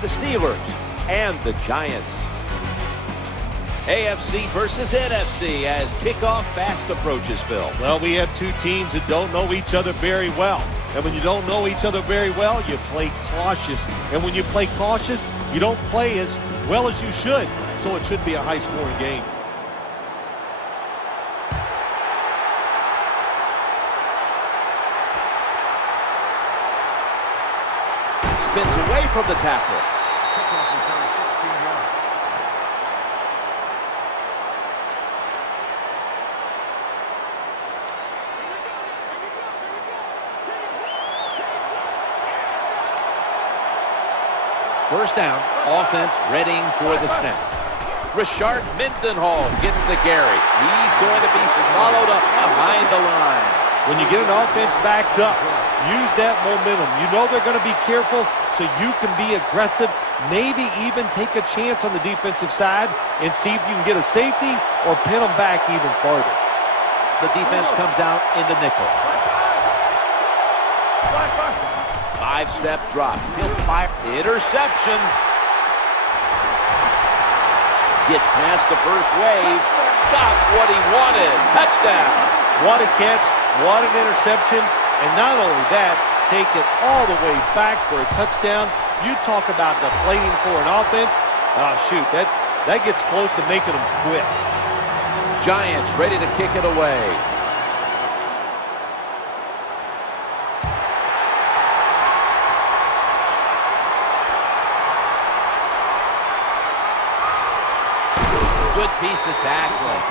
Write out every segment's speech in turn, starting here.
between the Steelers and the Giants. AFC versus NFC as kickoff fast approaches, Phil. Well, we have two teams that don't know each other very well. And when you don't know each other very well, you play cautious. And when you play cautious, you don't play as well as you should. So it should be a high-scoring game. Spins away from the tackle. First down, offense readying for the snap. Rashard Mendenhall gets the carry. He's going to be swallowed up behind the line. When you get an offense backed up, use that momentum. You know they're going to be careful, so you can be aggressive, maybe even take a chance on the defensive side and see if you can get a safety or pin them back even farther. The defense comes out in the nickel. Five-step drop. He'll fire. Interception. Gets past the first wave. Got what he wanted. Touchdown. What a catch. What an interception. And not only that, take it all the way back for a touchdown. You talk about deflating for an offense. Oh, shoot. That gets close to making them quit. Giants ready to kick it away. Good piece of tackling.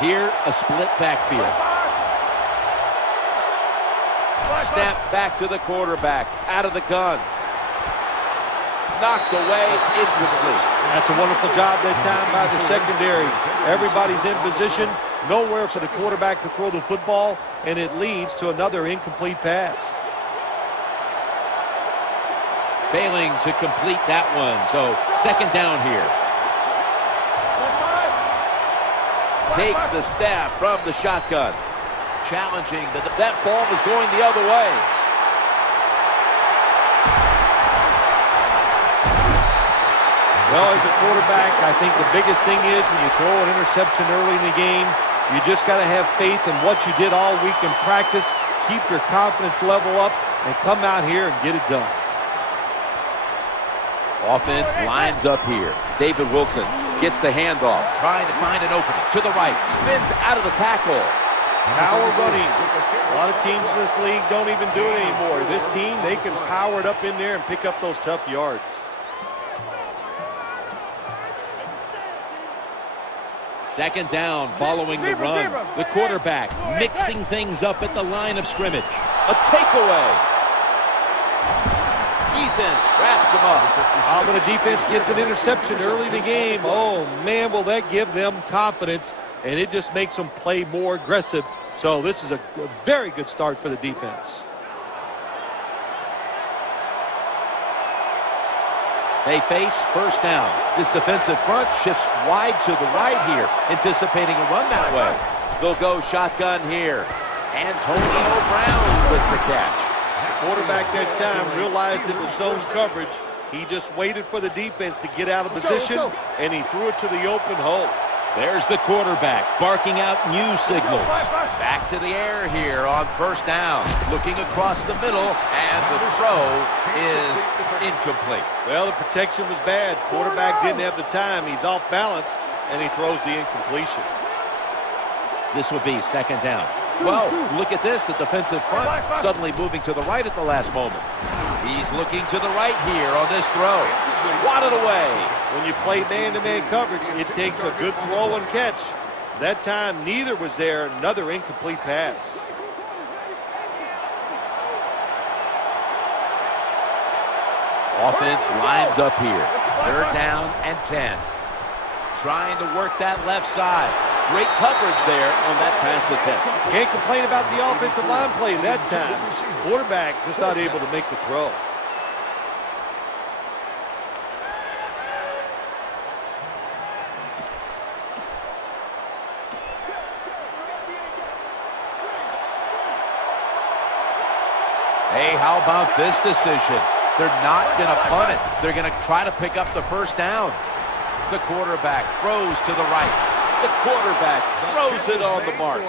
Here, a split backfield. Snap back to the quarterback. Out of the gun. Knocked away, incomplete. That's a wonderful job that time by the secondary. Everybody's in position, nowhere for the quarterback to throw the football, and it leads to another incomplete pass. Failing to complete that one, so second down here. Takes the snap from the shotgun. Challenging, that ball was going the other way. Well, as a quarterback, I think the biggest thing is when you throw an interception early in the game, you just got to have faith in what you did all week in practice, keep your confidence level up, and come out here and get it done. Offense lines up here. David Wilson gets the handoff, trying to find an opening to the right, spins out of the tackle. Power running. A lot of teams in this league don't even do it anymore. This team, they can power it up in there and pick up those tough yards. Second down following the run. The quarterback mixing things up at the line of scrimmage. A takeaway. Defense wraps him up. When a defense gets an interception early in the game, oh man, will that give them confidence, and it just makes them play more aggressive. So this is a very good start for the defense. They face first down. This defensive front shifts wide to the right here, anticipating a run that way. They'll go shotgun here. Antonio Brown with the catch. The quarterback that time realized it was zone coverage. He just waited for the defense to get out of position, and he threw it to the open hole. There's the quarterback barking out new signals. Back to the air here on first down. Looking across the middle, and the throw is incomplete. Well, the protection was bad. Quarterback didn't have the time. He's off balance, and he throws the incompletion. This would be second down. Well, look at this. The defensive front suddenly moving to the right at the last moment. He's looking to the right here on this throw. Swatted away. When you play man-to-man coverage, it takes a good throw and catch. That time, neither was there. Another incomplete pass. Offense lines up here. Third down and 10. Trying to work that left side. Great coverage there on that pass attempt. Can't complain about the offensive line play that time. Quarterback just not able to make the throw. Hey, how about this decision? They're not going to punt it. They're going to try to pick up the first down. The quarterback throws to the right. The quarterback throws it on the mark.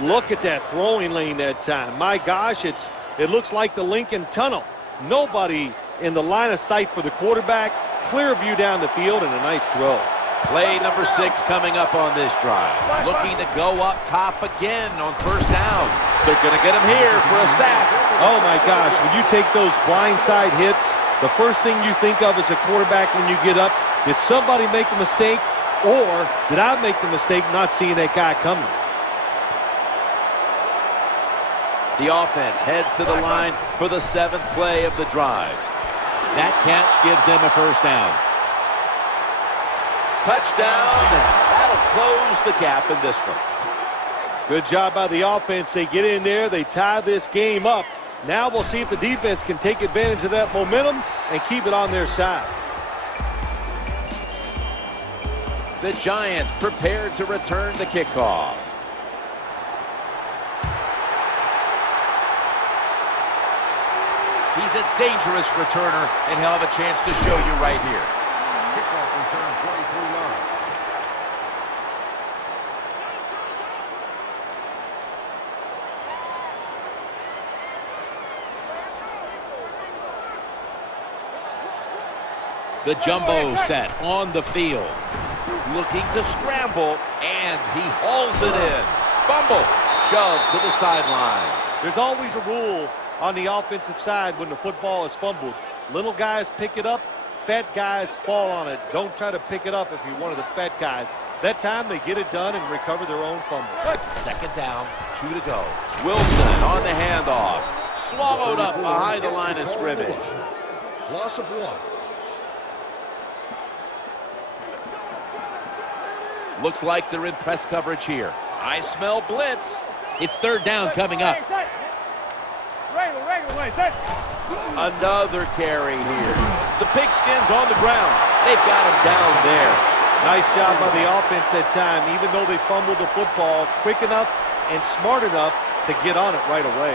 Look at that throwing lane that time. My gosh, it looks like the Lincoln Tunnel. Nobody in the line of sight for the quarterback. Clear view down the field and a nice throw. Play number 6 coming up on this drive. Looking to go up top again on first down. They're going to get him here for a sack. Oh, my gosh. When you take those blindside hits, the first thing you think of as a quarterback when you get up, did somebody make a mistake, or did I make the mistake not seeing that guy coming? The offense heads to the line for the 7th play of the drive. That catch gives them a first down. Touchdown. That'll close the gap in this one. Good job by the offense. They get in there. They tie this game up. Now we'll see if the defense can take advantage of that momentum and keep it on their side. The Giants prepared to return the kickoff. He's a dangerous returner, and he'll have a chance to show you right here. Kickoff return, 23 yards. The jumbo set on the field. Looking to scramble, and he hauls it in. Fumble, shoved to the sideline. There's always a rule on the offensive side when the football is fumbled. Little guys pick it up, fat guys fall on it. Don't try to pick it up if you're one of the fat guys. That time they get it done and recover their own fumble. Second down, 2 to go. It's Wilson on the handoff. Swallowed up behind the line of scrimmage. Loss of 1. Looks like they're in press coverage here. I smell blitz. It's third down coming up. Another carry here. The Pigskin's on the ground. They've got him down there. Nice job by the offense that time. Even though they fumbled the football, quick enough and smart enough to get on it right away.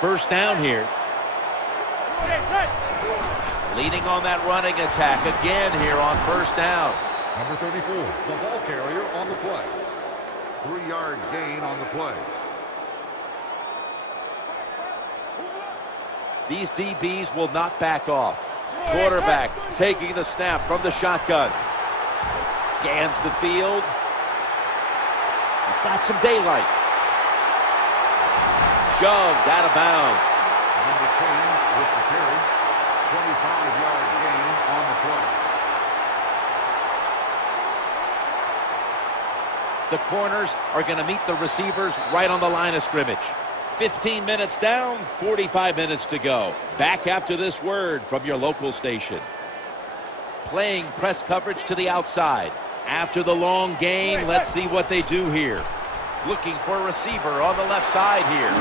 First down here. Leading on that running attack again here on first down. Number 34, the ball carrier on the play. 3-yard gain on the play. These DBs will not back off. Quarterback taking the snap from the shotgun. Scans the field. He's got some daylight. Shoved out of bounds. Number 10 with the carry. 25-yard gain on the play. The corners are going to meet the receivers right on the line of scrimmage. 15 minutes down, 45 minutes to go. Back after this word from your local station. Playing press coverage to the outside. After the long gain, let's see what they do here. Looking for a receiver on the left side here.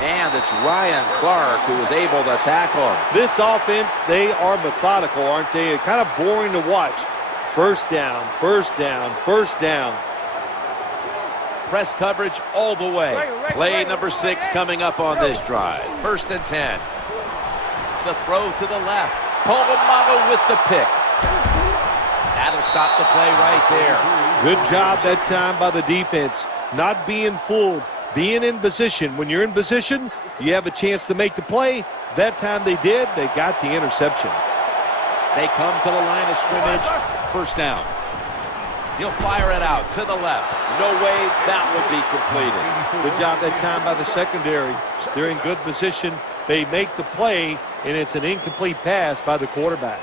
And it's Ryan Clark who is able to tackle. This offense, they are methodical, aren't they? Kind of boring to watch. First down, first down, first down. Press coverage all the way. Play number 6 coming up on this drive. First and 10. The throw to the left. Polamalu with the pick. That'll stop the play right there. Good job that time by the defense. Not being fooled, being in position. When you're in position, you have a chance to make the play. That time they did. They got the interception. They come to the line of scrimmage. First down. He'll fire it out to the left. No way that would be completed. Good job that time by the secondary. They're in good position. They make the play, and it's an incomplete pass by the quarterback.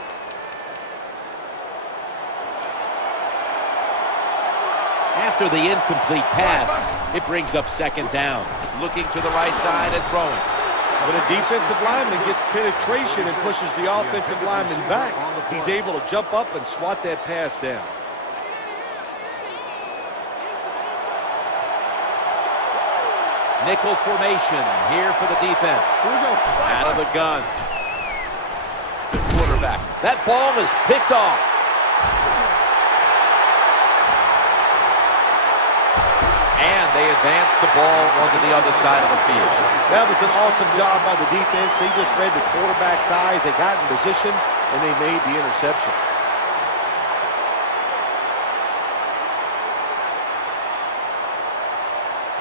After the incomplete pass, it brings up second down. Looking to the right side and throwing. When a defensive lineman gets penetration and pushes the offensive lineman back, he's able to jump up and swat that pass down. Nickel formation here for the defense. Out of the gun. The quarterback. That ball is picked off. And they advance the ball onto the other side of the field. That was an awesome job by the defense. They just read the quarterback's eyes. They got in position, and they made the interception.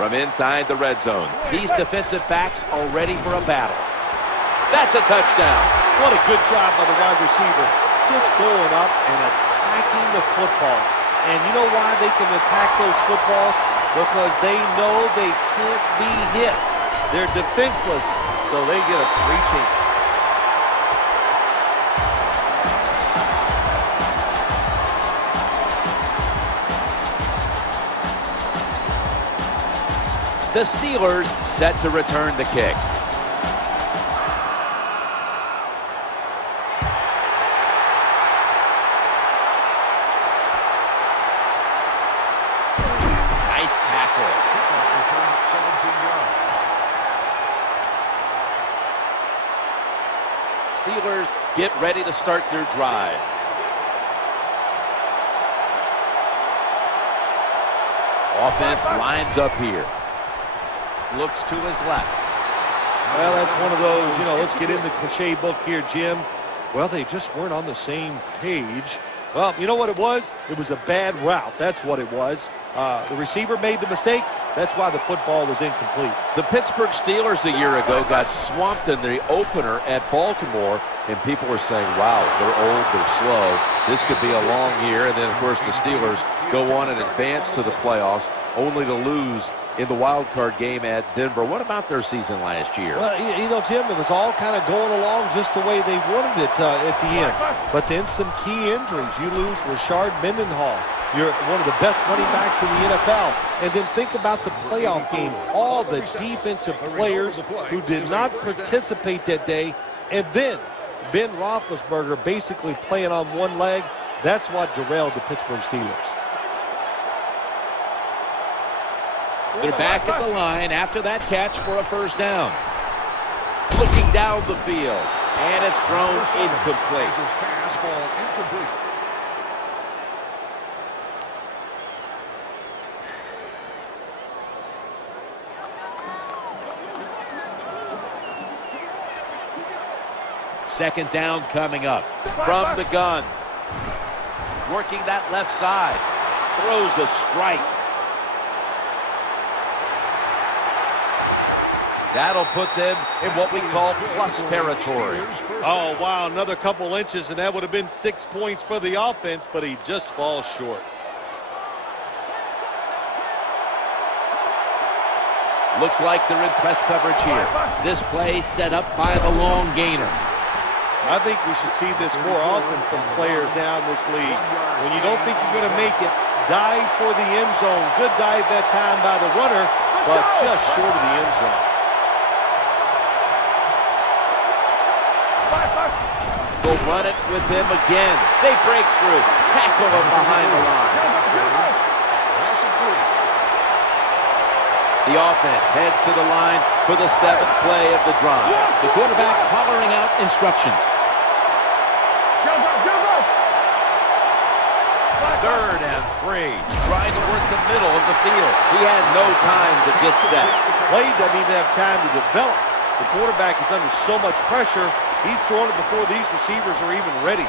From inside the red zone, these defensive backs are ready for a battle. That's a touchdown. What a good job by the wide receiver. Just going up and attacking the football. And you know why they can attack those footballs? Because they know they can't be hit. They're defenseless, so they get a free chance. The Steelers set to return the kick. Nice tackle. Steelers get ready to start their drive. Offense lines up here. Looks to his left. Well, that's one of those, let's get in the cliche book here, Jim. Well, they just weren't on the same page. Well, you know what it was? It was a bad route. That's what it was. The receiver made the mistake. That's why the football was incomplete. The Pittsburgh Steelers a year ago got swamped in the opener at Baltimore, and people were saying, wow, they're old, they're slow. This could be a long year. And then, of course, the Steelers go on and advance to the playoffs, only to lose in the wild card game at Denver. What about their season last year? Well, Jim, it was all kind of going along just the way they wanted it at the end. But then some key injuries. You lose Rashard Mendenhall. You're one of the best running backs in the NFL. And then think about the playoff game. All the defensive players who did not participate that day. And then Ben Roethlisberger basically playing on one leg. That's what derailed the Pittsburgh Steelers. They're back at the line after that catch for a first down. Looking down the field, and it's thrown incomplete. Second down coming up. From the gun. Working that left side. Throws a strike. That'll put them in what we call plus territory. Oh, wow, another couple inches, and that would have been 6 points for the offense, but he just falls short. Looks like they're in press coverage here. This play set up by the long gainer. I think we should see this more often from players now in this league. When you don't think you're going to make it, dive for the end zone. Good dive that time by the runner, but just short of the end zone. They'll run it with him again. They break through. Tackle him behind the line. The offense heads to the line for the 7th play of the drive. The quarterback's hollering out instructions. 3rd and 3. Trying to work the middle of the field. He had no time to get set. Play doesn't even have time to develop. The quarterback is under so much pressure, he's throwing it before these receivers are even ready.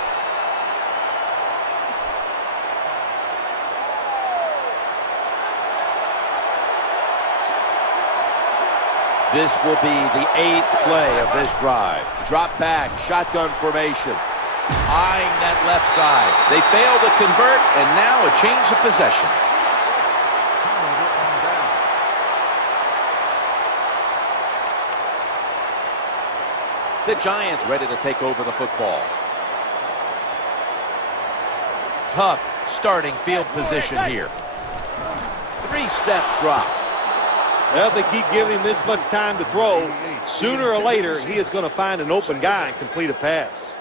This will be the 8th play of this drive. Drop back, shotgun formation. Eyeing that left side. They fail to convert, and now a change of possession. The Giants ready to take over the football. Tough starting field position here. 3-step drop. Well, if they keep giving him this much time to throw, sooner or later he is going to find an open guy and complete a pass.